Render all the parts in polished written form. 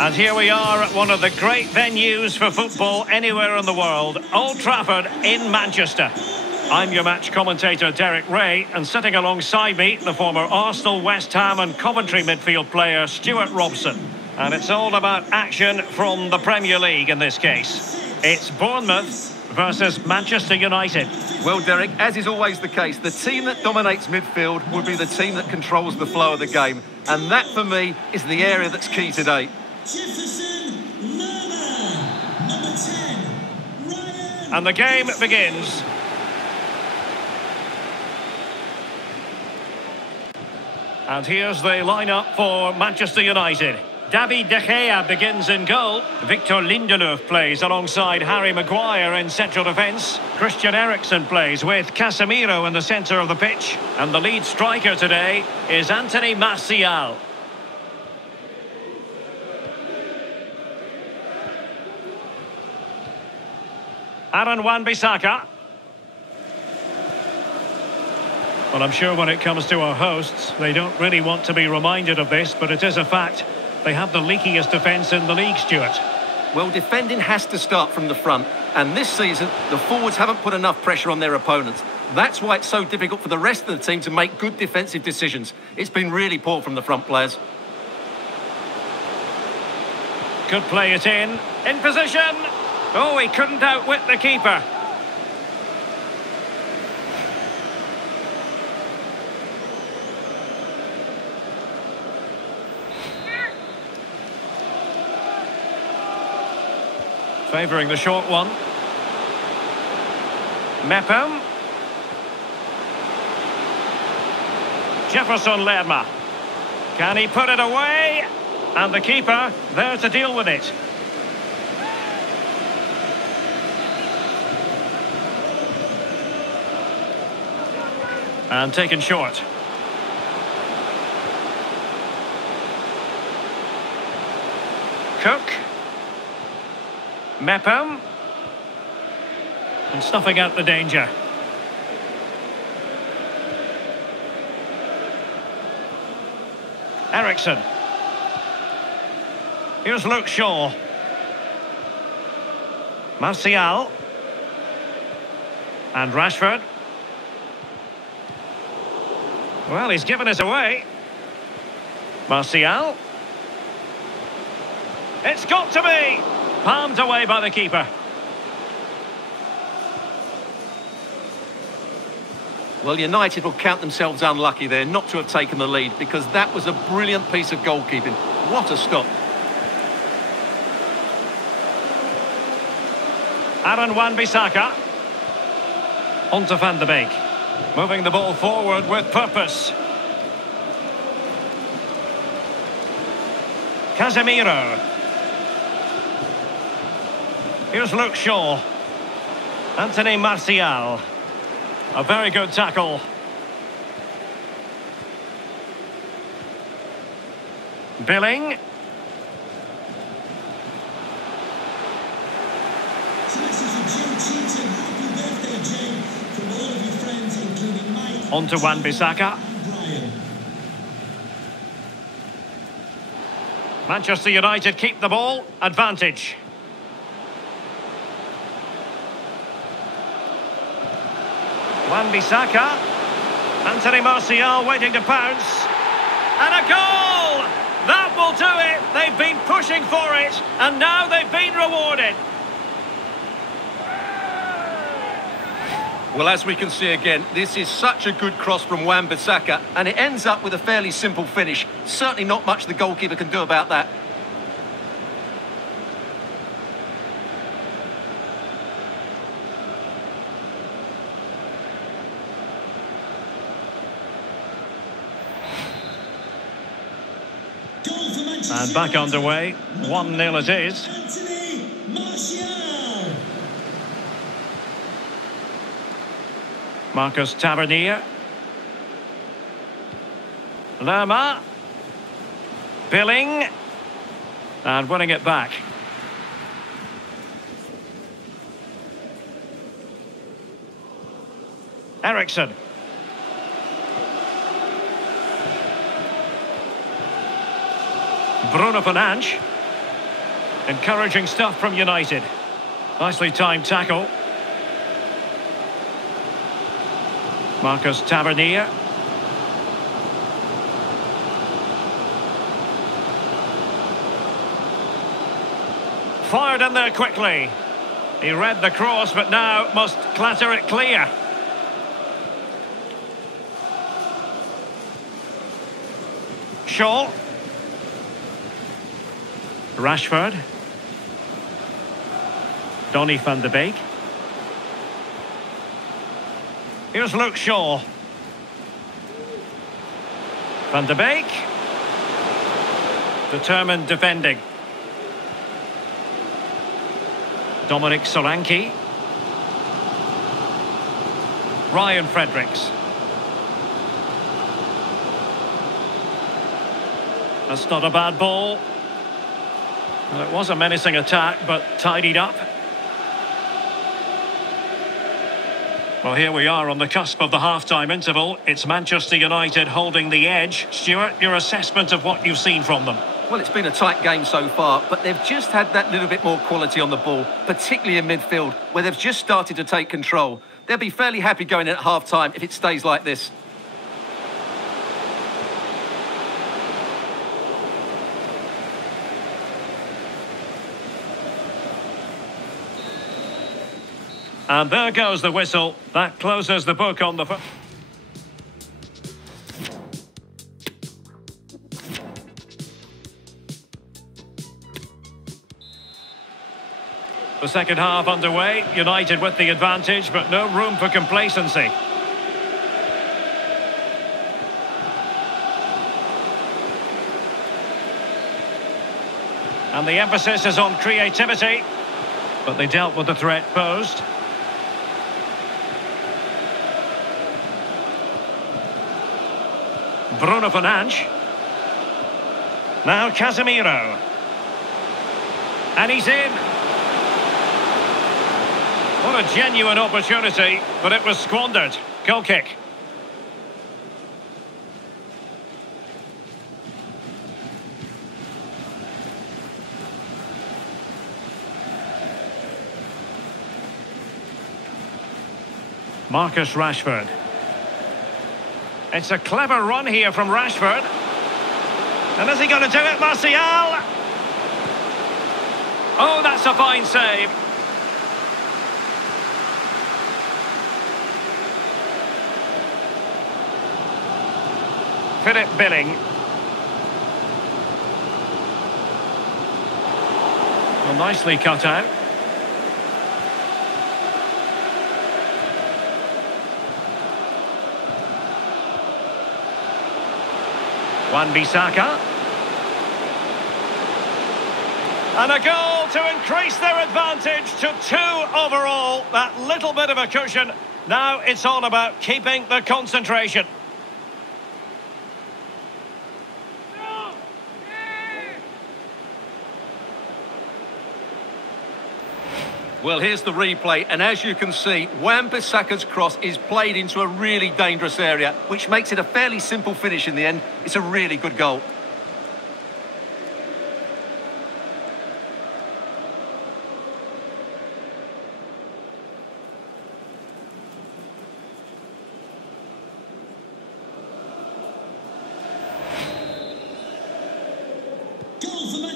And here we are at one of the great venues for football anywhere in the world, Old Trafford in Manchester. I'm your match commentator Derek Ray, and sitting alongside me, the former Arsenal, West Ham and Coventry midfield player Stuart Robson. And it's all about action from the Premier League in this case. It's Bournemouth versus Manchester United. Well, Derek, as is always the case, the team that dominates midfield will be the team that controls the flow of the game. And that, for me, is the area that's key today. And the game begins. And here's the lineup for Manchester United. David De Gea begins in goal. Victor Lindelof plays alongside Harry Maguire in central defence. Christian Eriksen plays with Casemiro in the centre of the pitch. And the lead striker today is Anthony Martial. Aaron Wan-Bissaka. Well, I'm sure when it comes to our hosts, they don't really want to be reminded of this, but it is a fact. They have the leakiest defence in the league, Stuart. Well, defending has to start from the front, and this season, the forwards haven't put enough pressure on their opponents. That's why it's so difficult for the rest of the team to make good defensive decisions. It's been really poor from the front players. Could play it in. In position. Oh, he couldn't outwit the keeper. Favouring the short one. Mepham. Jefferson Lerma. Can he put it away? And the keeper there to deal with it. And taken short. Cook. Mepham. And snuffing out the danger. Eriksen. Here's Luke Shaw. Martial. And Rashford. Well, he's given us away. Martial. It's got to be! Palmed away by the keeper. Well, United will count themselves unlucky there not to have taken the lead, because that was a brilliant piece of goalkeeping. What a stop. Aaron Wan-Bissaka. On to Van de Beek. Moving the ball forward with purpose. Casemiro. Here's Luke Shaw. Anthony Martial. A very good tackle. Billing. On to Wan-Bissaka. Manchester United keep the ball. Advantage. Wan-Bissaka. Anthony Martial waiting to pounce. And a goal! That will do it. They've been pushing for it, and now they've been rewarded. Well, as we can see again, this is such a good cross from Wan-Bissaka, and it ends up with a fairly simple finish. Certainly not much the goalkeeper can do about that. And back underway, 1-0 it is. Marcus Tavernier. Lerma. Billing. And winning it back. Eriksen. Bruno Fernandes. Encouraging stuff from United. Nicely timed tackle. Marcus Tavernier. Fired in there quickly. He read the cross, but now must clatter it clear. Shaw. Rashford. Donny van de Beek. Here's Luke Shaw. Van de Beek. Determined defending. Dominic Solanke. Ryan Fredericks. That's not a bad ball. Well, it was a menacing attack, but tidied up. Well, here we are on the cusp of the half-time interval. It's Manchester United holding the edge. Stuart, your assessment of what you've seen from them? Well, it's been a tight game so far, but they've just had that little bit more quality on the ball, particularly in midfield, where they've just started to take control. They'll be fairly happy going in at half-time if it stays like this. And there goes the whistle. That closes the book on the... The second half underway. United with the advantage, but no room for complacency. And the emphasis is on creativity. But they dealt with the threat posed. Bruno Fernandes. Now Casemiro. And he's in. What a genuine opportunity, but it was squandered. Goal kick. Marcus Rashford. It's a clever run here from Rashford. And is he going to do it, Martial? Oh, that's a fine save. Philip Billing. Well, nicely cut out. Wan-Bissaka. And a goal to increase their advantage to 2 overall. That little bit of a cushion. Now it's all about keeping the concentration. Well, here's the replay, and as you can see, Wan-Bissaka's cross is played into a really dangerous area, which makes it a fairly simple finish in the end. It's a really good goal.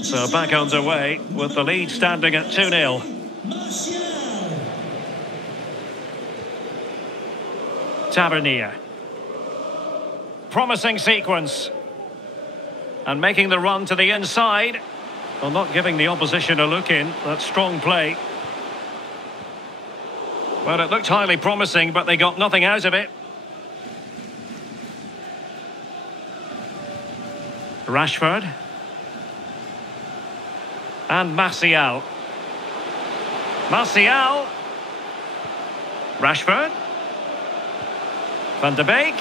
So back underway with the lead standing at 2-0. Tavernier. Promising sequence. And making the run to the inside. Well, not giving the opposition a look in. That's strong play. Well, it looked highly promising, but they got nothing out of it. Rashford. And Martial. Martial. Rashford. Van de Beek.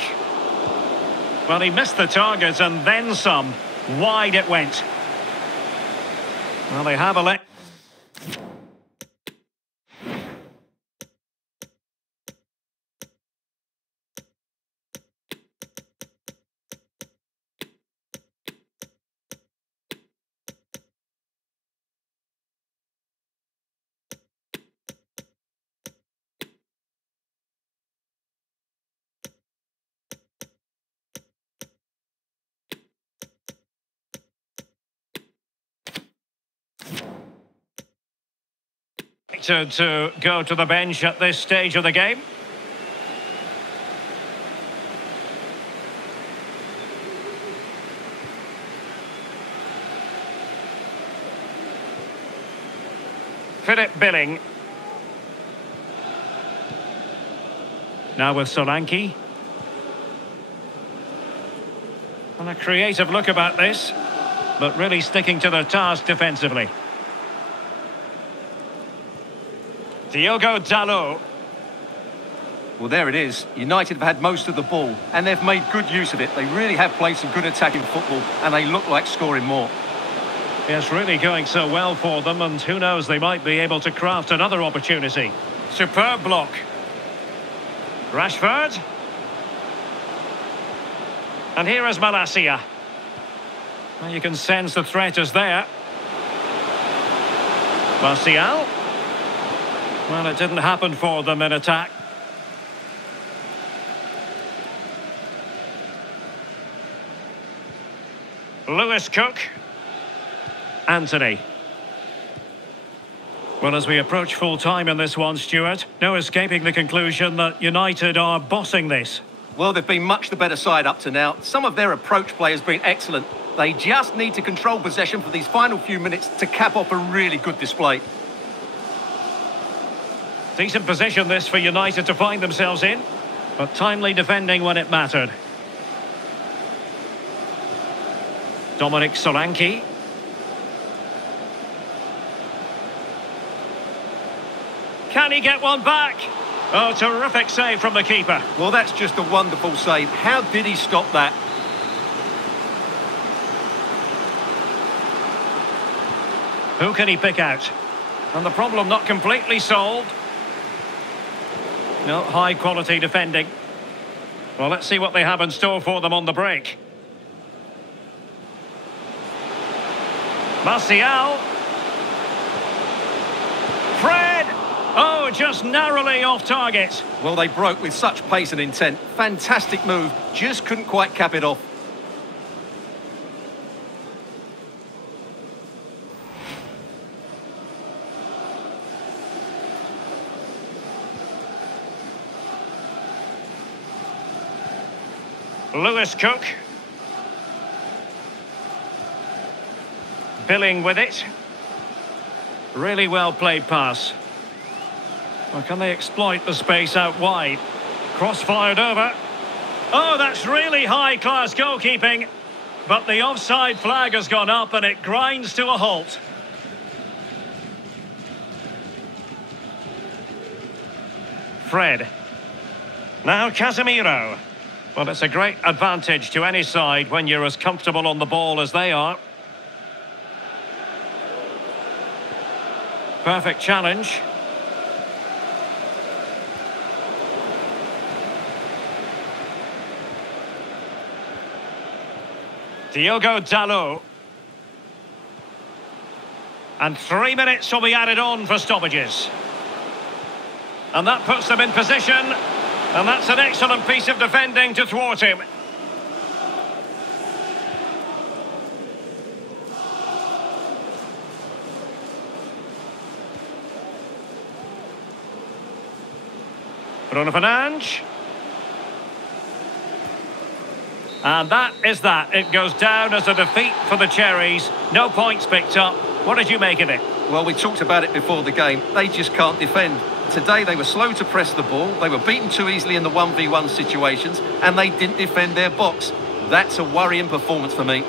Well, he missed the target and then some. Wide it went. Well, they have a expected to go to the bench at this stage of the game. Philip Billing. Now with Solanke. And a creative look about this, but really sticking to their task defensively. Diogo Dalot. Well, there it is. United have had most of the ball, and they've made good use of it. They really have played some good attacking football, and they look like scoring more. It's really going so well for them, and who knows, they might be able to craft another opportunity. Superb block. Rashford. And here is Malacia. Well, you can sense the threat is there. Martial. Well, it didn't happen for them in attack. Lewis Cook. Anthony. Well, as we approach full time in this one, Stuart, no escaping the conclusion that United are bossing this. Well, they've been much the better side up to now. Some of their approach play has been excellent. They just need to control possession for these final few minutes to cap off a really good display. Decent position this for United to find themselves in, but timely defending when it mattered. Dominic Solanke. Can he get one back? Oh, terrific save from the keeper. Well, that's just a wonderful save. How did he stop that? Who can he pick out? And the problem not completely solved. No, high quality defending. Well, let's see what they have in store for them on the break. Martial. Fred! Oh, just narrowly off target. Well, they broke with such pace and intent. Fantastic move. Just couldn't quite cap it off. Lewis Cook. Billing with it. Really well played pass. Well, can they exploit the space out wide? Cross fired over. Oh, that's really high-class goalkeeping. But the offside flag has gone up and it grinds to a halt. Fred. Now Casemiro. Well, it's a great advantage to any side when you're as comfortable on the ball as they are. Perfect challenge. Diogo Dalot. And 3 minutes will be added on for stoppages. And that puts them in position. And that's an excellent piece of defending to thwart him. Bruno Fernandes. And that is that. It goes down as a defeat for the Cherries. No points picked up. What did you make of it? Well, we talked about it before the game. They just can't defend. Today they were slow to press the ball. They were beaten too easily in the 1v1 situations, and they didn't defend their box. That's a worrying performance for me.